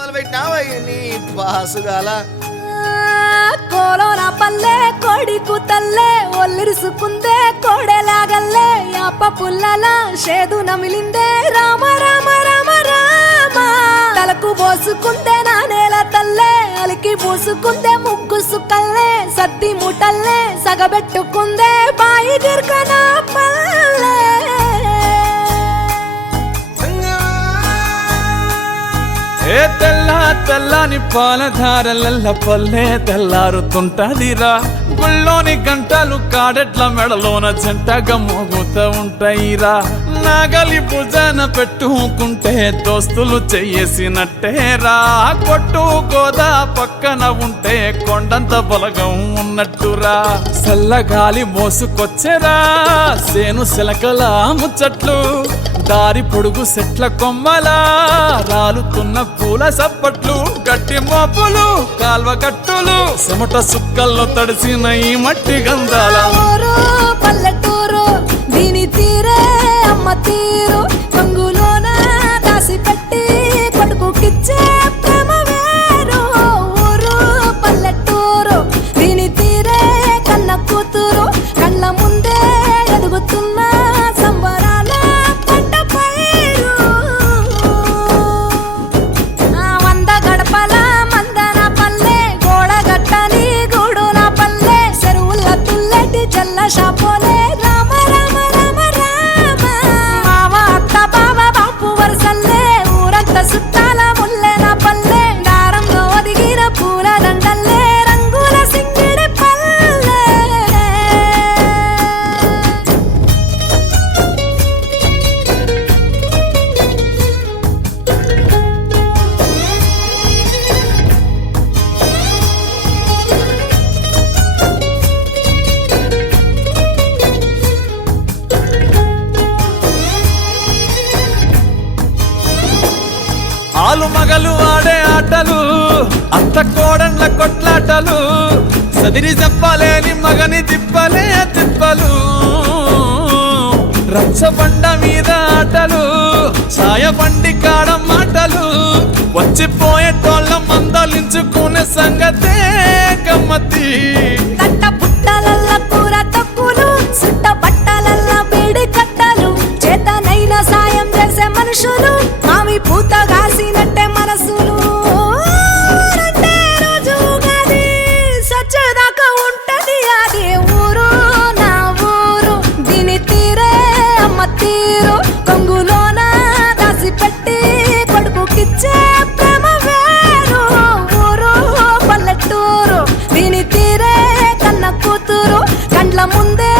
సినిమాలు పెట్టినావయ్య నీ బాసుగాల కోలోన పల్లె కోడి కూతల్లే ఒల్లిరుసుకుందే కోడెలాగల్లే యాప పుల్లల షేదు నమిలిందే రామ రామ రామ రామ తలకు పోసుకుందే నానేల తల్లే అలికి పూసుకుందే ముగ్గు సుక్కల్లే సద్ది ముటల్లే సగబెట్టుకుందే బాయి దిర్కన పల్లె ఏ తెల్ల తెల్లని పాలధారలల్ల పల్లె తెల్లారుతుంటదిరా గుళ్ళోని గంటలు కాడెట్ల మెడలోన జంటగా మోగుతూ ఉంటాయిరా నాగలి భుజాన పెట్టుకుంటే దోస్తులు చెయ్యేసినట్టేరా కొట్టు గోదా పక్కన ఉంటే కొండంత బలగం ఉన్నట్టురా చల్లగాలి మోసుకొచ్చెరా సేను సిలకల ముచ్చట్లు దారి పొడుగు సెట్ల కొమ్మలా రాలుతున్న పూల సప్పట్లు గట్టి మోపులు కాల్వ కట్టులు చెమట సుక్కల్లో తడిసిన ఈ మట్టి గంధాల పల్లెటూరు దీని తీరే అమ్మ తీరు కంగులోన దాసి పెట్టి కొడుకుకిచ్చే ప్రేమ వేరు ఊరు పల్లెటూరు దీని తీరే కన్న కూతురు కళ్ళ ముందే ఎదుగుతున్న సంబరాల పంట పైరు వంద గడపల మందన పల్లె గోడ గట్టని గూడున పల్లె చెరువుల తుల్లటి జల్ల షాపోలే రామ రామ రామ రామ మావ అత్త బావ బాపు వరసల్లే ఊరంత సుట్టాల ముల్లెన పల్లె దారంలో ఒదిగిన పూల దండల్లే రంగుల సింగిడి పల్లె ఆలు మగలు ఆడే ఆటలు అత్త కోడన్ల కొట్లాటలు సదిరి చెప్పలేని మగని తిప్పలే తిప్పలు రచ్చబండ మీద ఆటలు ఛాయబండి కాడ మాటలు వచ్చిపోయేటోళ్ళ మందలించుకునే సంగతే గమ్మతి కట్ట పుట్టలల్ల కూర తక్కులు సుట్ట బట్టలల్ల వేడి కట్టలు చేతనైన సాయం చేసే మనుషులు మామి పూత కాసినట్టే మనసులు రెండే రోజు గది సచ్చేదాకా ఉంటది అది ఊరు నా ఊరు దీని తీరే అమ్మ తీరు కొంగులోన దాసి పెట్టి కొడుకుకిచ్చే ప్రేమ వేరు ఊరు పల్లెటూరు దీని తీరే కన్న కూతురు కండ్ల ముందే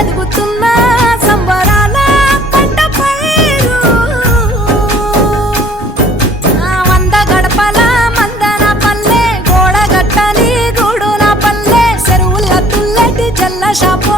ఎదుగుతున్న సంబరాల పంట పైరు వంద గడపల మందన పల్లె గోడ గట్టని గూడున పల్లె చెరువుల తుల్లటి జల్ల షాపో